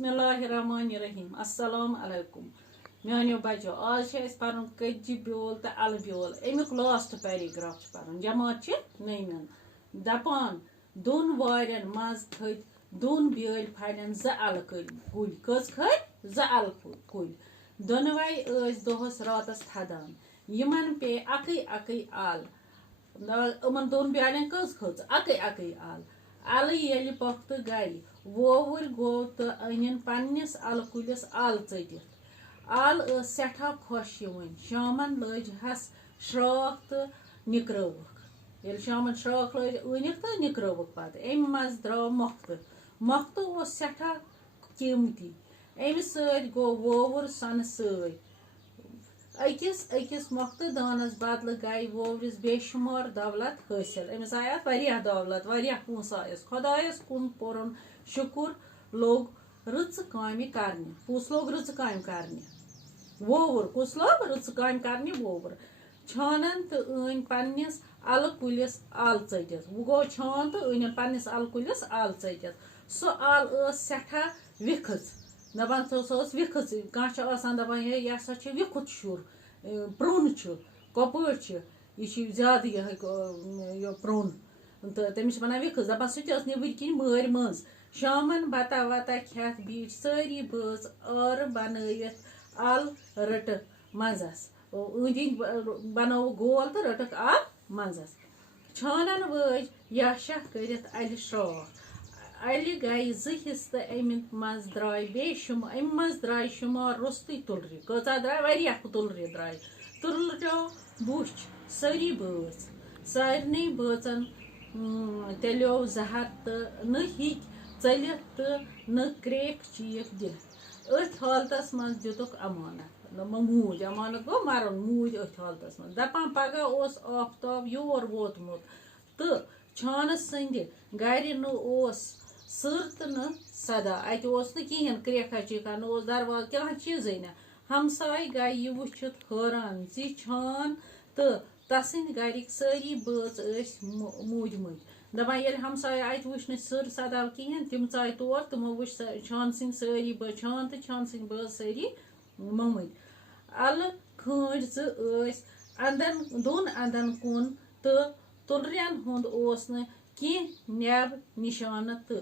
बिस्मिल्लाहिर्रहमानिर्रहीम अस्सलाम अलैकुम मेनियो बच्चों आज परन कच्ची ब्योल तो अल ब्योल अमुक लास्ट पैराग्राफ परन जमात नईमन दपान दोन वारन मज थत दोन बेल फलन ज अल कुल कस खत ज अल कुल दोनवाई दोहस रातस थदान यमन पे अकई अकई आल यमन दोन बेलन कस खच अकई अकई आल अल ये पख्त गई वोवर गो तो अन पन्नस अल कुलिस आल चटित आल सठा खुश शामन लज हस श्राख तो निकरवक ये शामन श्राख लज अनिक तो निकरवक पे अम मज द्राव मख्त सठा कीमती अमि सत गो वोवर सन सै अकिस अकिस मख्त दानस बदल गई वोवरिस बेशुमार दौलत हासिल अमिस आय दौलत पोस आयस खुदायस कुन पोरन शुक्र लोग रच काम करने कुस लोग रच काम करने वोवर कुस लोग रच काम करने वोवर छानन तो अन पन्नस अल कुलिस आल चटित वो गो छान तो अन पन्नस अल कुलिस आल चटित सो आल सठा विखज दपान सो विखज कह दपान यह हसा विखुत शुर प्रोन कपर यह ज्यादा यह प्रोन तो तमिस वन विखज दपान सह नबर किन मर मज शामन बता वता खेत बीच सारी बज आर बनवित अल रटक मजस बनव गोल तो रटक अल मजस छानन वज यह शह कर अल श्राख अल गई जिस तो अमिक मज द्राय अम मज द्राय शुमार रुस्त तुलरी कचा द्राय तुलरी द्राय तुलरो बुछ सारी बज सारे बचन तेलो जहर तो न हिक चलित तो न क्रेक चीख दिल अथ हालतस मज दितुक अमानत मूज अमानत गो मरन मूज अथ हालतस मज दपान पगह आफ्ताब योर वोतमुत तो छानस संद गर न सर तो न सदा अत कहें क्रेखा चीखा न दरवाज क्या चीज़े न हमसाय गई यह वुचित हैरान जी छान तो तसिंद गरिक सारी बज मूजमत दपान ये हमसाय अत वुच सर सदा कहें तिम चाय तौर तमो वुच छान सिंद सारी छान तो छान सिंद बज सारी मोमत अल खंड ज अंदन दोन अंदन कुन तो तुलरियन हुंद कह नेब निशान तो